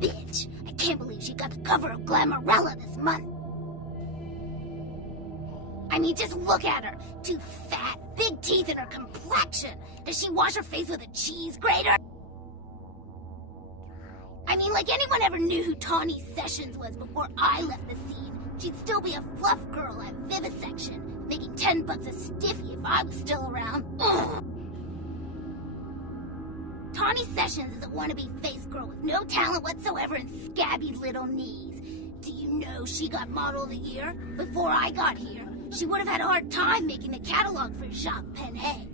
Bitch, I can't believe she got the cover of Glamourella this month. I mean, just look at her. Too fat, big teeth, and her complexion. Does she wash her face with a cheese grater? I mean, like anyone ever knew who Tawny Sessions was before I left the scene, she'd still be a fluff girl at Vivisection, making $10 a stiffy if I was still around. Ugh. Tawny Sessions is a wannabe face girl with no talent whatsoever and scabby little knees. Do you know she got Model of the Year? Before I got here, she would have had a hard time making the catalog for Jacques Penet.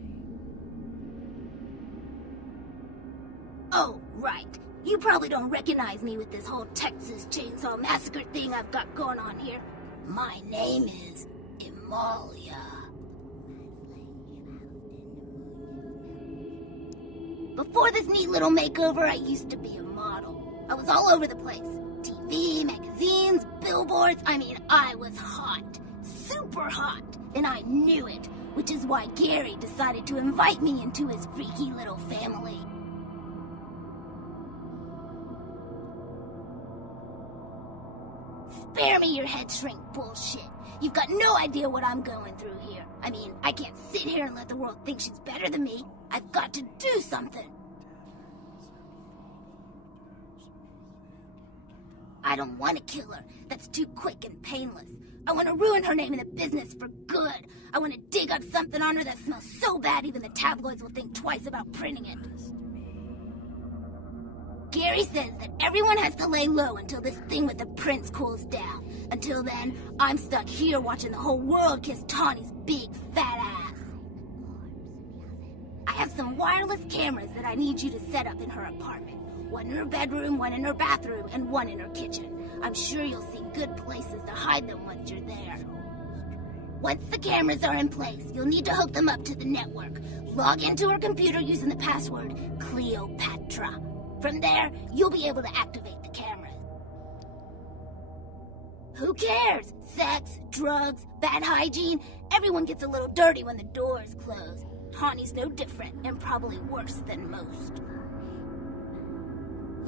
Oh, right. You probably don't recognize me with this whole Texas Chainsaw Massacre thing I've got going on here. My name is Amalia. Before this neat little makeover, I used to be a model. I was all over the place. TV, magazines, billboards. I mean, I was hot. Super hot. And I knew it, which is why Gary decided to invite me into his freaky little family. Spare me your head shrink bullshit. You've got no idea what I'm going through here. I mean, I can't sit here and let the world think she's better than me. I've got to do something. I don't want to kill her. That's too quick and painless. I want to ruin her name in the business for good. I want to dig up something on her that smells so bad even the tabloids will think twice about printing it. Gary says that everyone has to lay low until this thing with the prince cools down. Until then, I'm stuck here watching the whole world kiss Tawny's big fat ass. I have some wireless cameras that I need you to set up in her apartment. One in her bedroom, one in her bathroom, and one in her kitchen. I'm sure you'll see good places to hide them once you're there. Once the cameras are in place, you'll need to hook them up to the network. Log into her computer using the password Cleopatra. From there, you'll be able to activate the cameras. Who cares? Sex, drugs, bad hygiene. Everyone gets a little dirty when the doors close. Tawny's no different, and probably worse than most.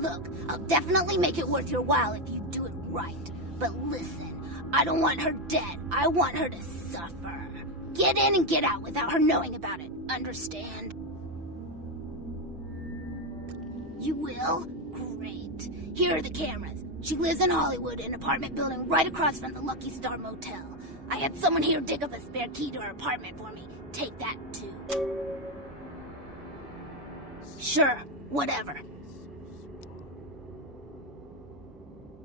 Look, I'll definitely make it worth your while if you do it right. But listen, I don't want her dead. I want her to suffer. Get in and get out without her knowing about it. Understand? You will? Great. Here are the cameras. She lives in Hollywood, an apartment building right across from the Lucky Star Motel. I had someone here dig up a spare key to her apartment for me. Take that, too. Sure, whatever.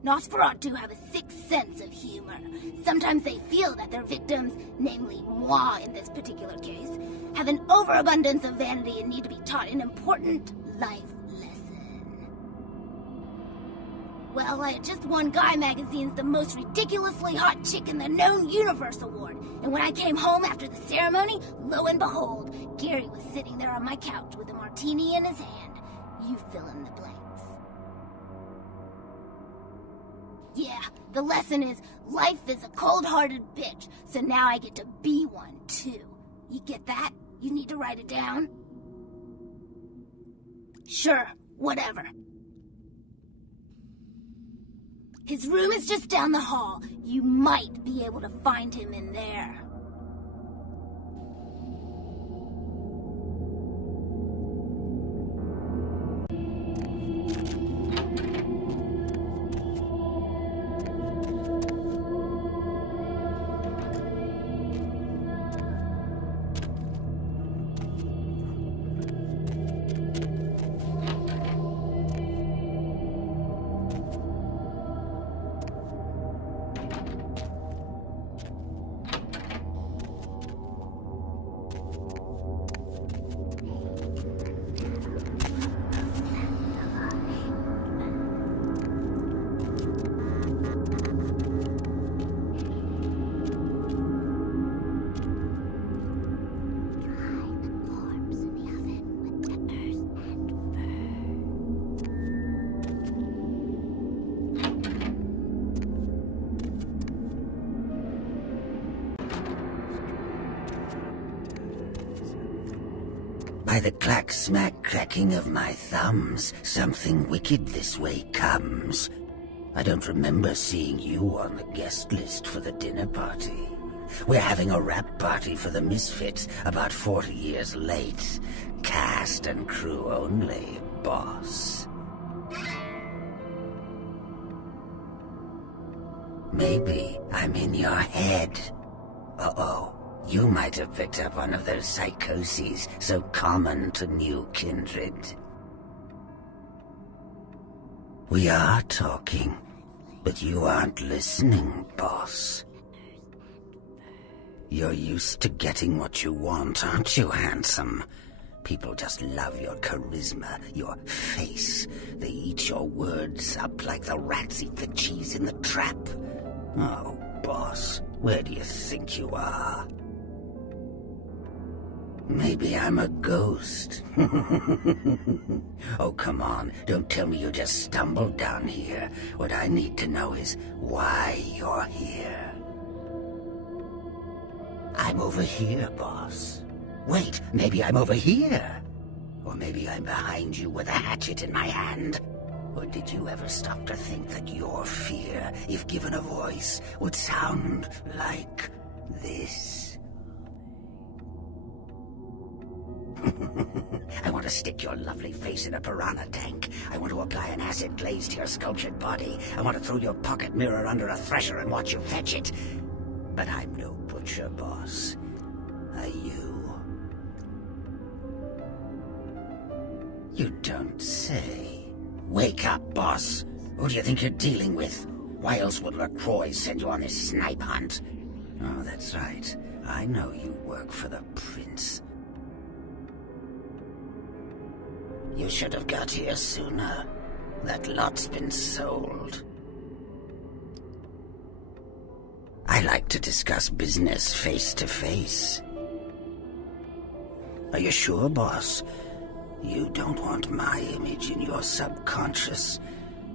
Nosferatu have a sixth sense of humor. Sometimes they feel that their victims, namely moi in this particular case, have an overabundance of vanity and need to be taught an important life lesson. Well, I had just won Guy Magazine's The Most Ridiculously Hot Chick in the Known Universe Award, and when I came home after the ceremony, lo and behold, Gary was sitting there on my couch with a martini in his hand. You fill in the blanks. Yeah, the lesson is, life is a cold-hearted bitch, so now I get to be one, too. You get that? You need to write it down? Sure, whatever. His room is just down the hall. You might be able to find him in there. By the clack-smack cracking of my thumbs, something wicked this way comes. I don't remember seeing you on the guest list for the dinner party. We're having a wrap party for the Misfits about 40 years late. Cast and crew only, boss. Maybe I'm in your head. Uh-oh. You might have picked up one of those psychoses so common to new kindred. We are talking, but you aren't listening, boss. You're used to getting what you want, aren't you, handsome? People just love your charisma, your face. They eat your words up like the rats eat the cheese in the trap. Oh, boss, where do you think you are? Maybe I'm a ghost. Oh, come on. Don't tell me you just stumbled down here. What I need to know is why you're here. I'm over here, boss. Wait, maybe I'm over here. Or maybe I'm behind you with a hatchet in my hand. Or did you ever stop to think that your fear, if given a voice, would sound like this? I want to stick your lovely face in a piranha tank. I want to apply an acid glaze to your sculptured body. I want to throw your pocket mirror under a thresher and watch you fetch it. But I'm no butcher, boss. Are you? You don't say. Wake up, boss. Who do you think you're dealing with? Why else would LaCroix send you on this snipe hunt? Oh, that's right. I know you work for the prince. You should have got here sooner. That lot's been sold. I like to discuss business face to face. Are you sure, boss? You don't want my image in your subconscious.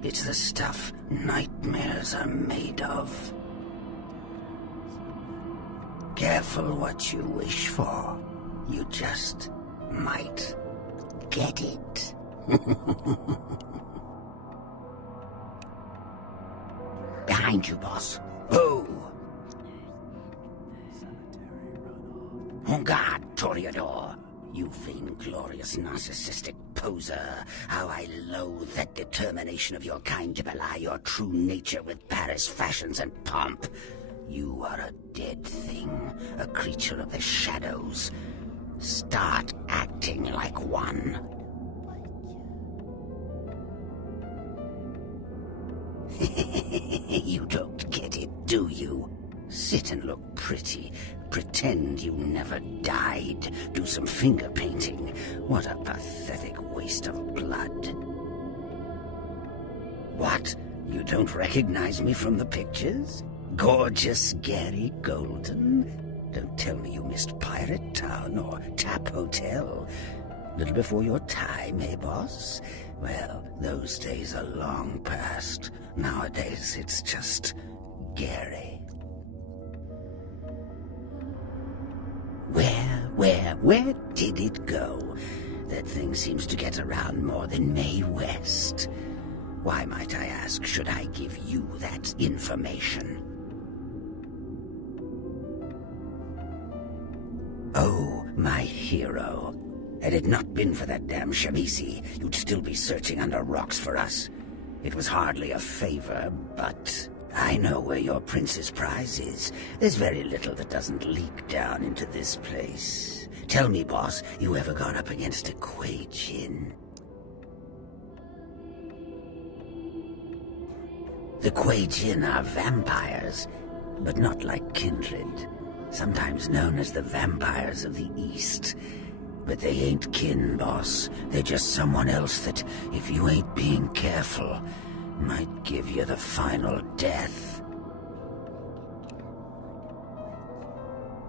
It's the stuff nightmares are made of. Careful what you wish for. You just might get it. Behind you, boss. Whoa! En garde, Toreador. You vainglorious, narcissistic poser. How I loathe that determination of your kind to belie your true nature with Paris fashions and pomp. You are a dead thing, a creature of the shadows. Start acting like one. You don't get it, do you? Sit and look pretty. Pretend you never died. Do some finger painting. What a pathetic waste of blood. What? You don't recognize me from the pictures? Gorgeous Gary Golden? Don't tell me you missed Pirate Town or Tap Hotel. Little before your time, eh, boss? Well, those days are long past. Nowadays, it's just Gary. Where did it go? That thing seems to get around more than Mae West. Why, might I ask, should I give you that information? Oh, my hero. Had it not been for that damn Shamisi, you'd still be searching under rocks for us. It was hardly a favor, but I know where your prince's prize is. There's very little that doesn't leak down into this place. Tell me, boss, you ever got up against a Kuei Jin? The Kuei Jin are vampires, but not like kindred. Sometimes known as the vampires of the East. But they ain't kin, boss. They're just someone else that, if you ain't being careful, might give you the final death.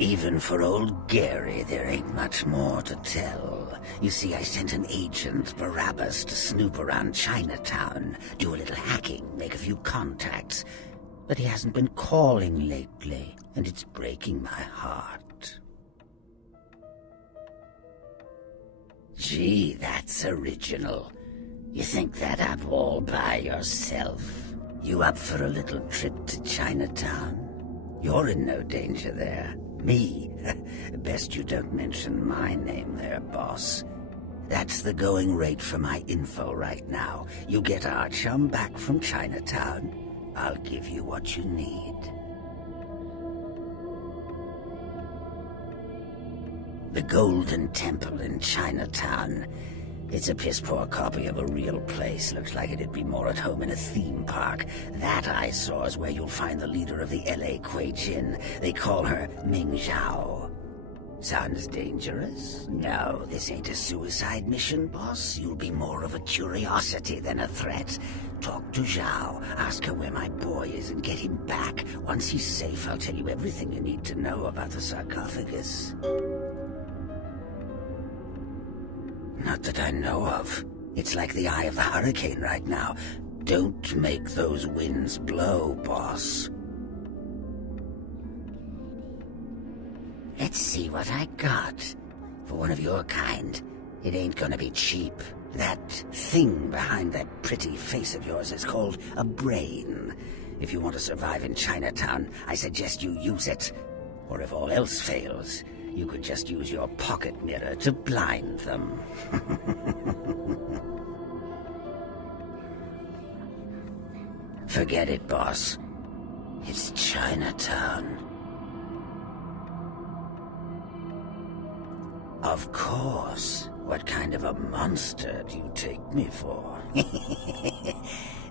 Even for old Gary, there ain't much more to tell. You see, I sent an agent, Barabbas, to snoop around Chinatown, do a little hacking, make a few contacts. But he hasn't been calling lately, and it's breaking my heart. Gee, that's original. You think that up all by yourself? You up for a little trip to Chinatown? You're in no danger there. Me? Best you don't mention my name there, boss. That's the going rate for my info right now. You get our chum back from Chinatown, I'll give you what you need. The Golden Temple in Chinatown. It's a piss-poor copy of a real place. Looks like it'd be more at home in a theme park. That I saw is where you'll find the leader of the L.A. Kuei Jin. They call her Ming Zhao. Sounds dangerous? No, this ain't a suicide mission, boss. You'll be more of a curiosity than a threat. Talk to Zhao, ask her where my boy is, and get him back. Once he's safe, I'll tell you everything you need to know about the sarcophagus. Not that I know of. It's like the eye of the hurricane right now. Don't make those winds blow, boss. Let's see what I got. For one of your kind, it ain't gonna be cheap. That thing behind that pretty face of yours is called a brain. If you want to survive in Chinatown, I suggest you use it. Or if all else fails, you could just use your pocket mirror to blind them. Forget it, boss. It's Chinatown. Of course. What kind of a monster do you take me for?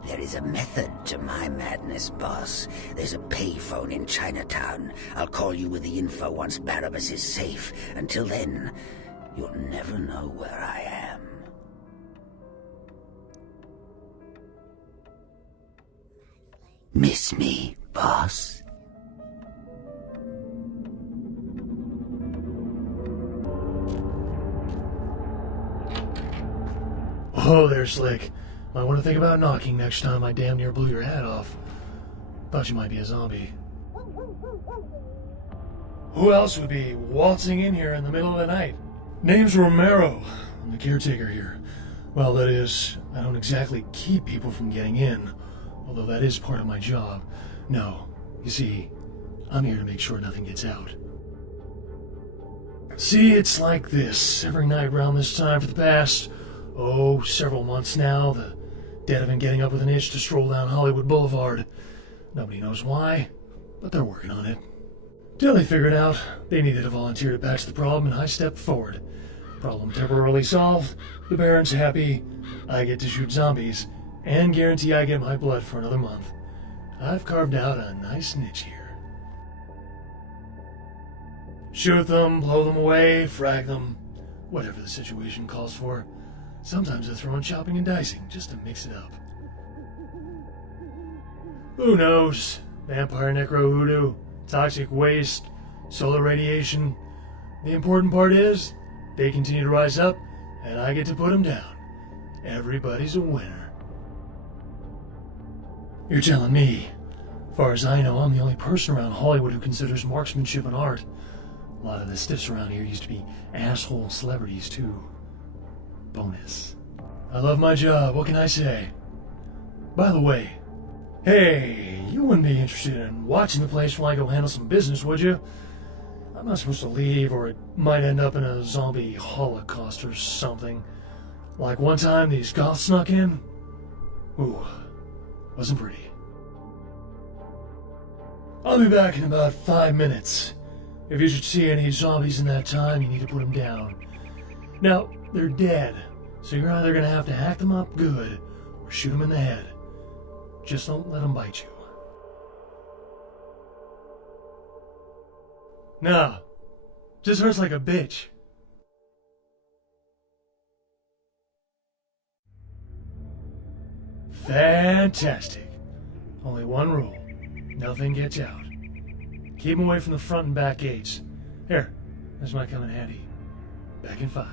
There is a method to my madness, boss. There's a payphone in Chinatown. I'll call you with the info once Barabbas is safe. Until then, you'll never know where I am. Miss me, boss? Oh, there, Slick. Might want to think about knocking next time I damn near blew your hat off. Thought you might be a zombie. Who else would be waltzing in here in the middle of the night? Name's Romero. I'm the caretaker here. Well, that is, I don't exactly keep people from getting in, although that is part of my job. No, you see, I'm here to make sure nothing gets out. See, it's like this. Every night around this time for the past, several months now, the dead have been getting up with an itch to stroll down Hollywood Boulevard. Nobody knows why, but they're working on it. Till they figured out they needed a volunteer to patch the problem, and I stepped forward. Problem temporarily solved, the Baron's happy, I get to shoot zombies, and guarantee I get my blood for another month. I've carved out a nice niche here. Shoot them, blow them away, frag them, whatever the situation calls for. Sometimes I throw in chopping and dicing, just to mix it up. Who knows? Vampire necro hoodoo, toxic waste, solar radiation. The important part is, they continue to rise up, and I get to put them down. Everybody's a winner. You're telling me. As far as I know, I'm the only person around Hollywood who considers marksmanship an art. A lot of the stiffs around here used to be asshole celebrities, too. Bonus. I love my job, what can I say? By the way, hey, you wouldn't be interested in watching the place while I go handle some business, would you? I'm not supposed to leave, or it might end up in a zombie holocaust or something. Like one time these goths snuck in. Ooh, wasn't pretty. I'll be back in about 5 minutes. If you should see any zombies in that time, you need to put them down. Now, they're dead, so you're either going to have to hack them up good, or shoot them in the head. Just don't let them bite you. Nah, just hurts like a bitch. Fantastic. Only one rule. Nothing gets out. Keep them away from the front and back gates. Here, this might come in handy. Back in 5.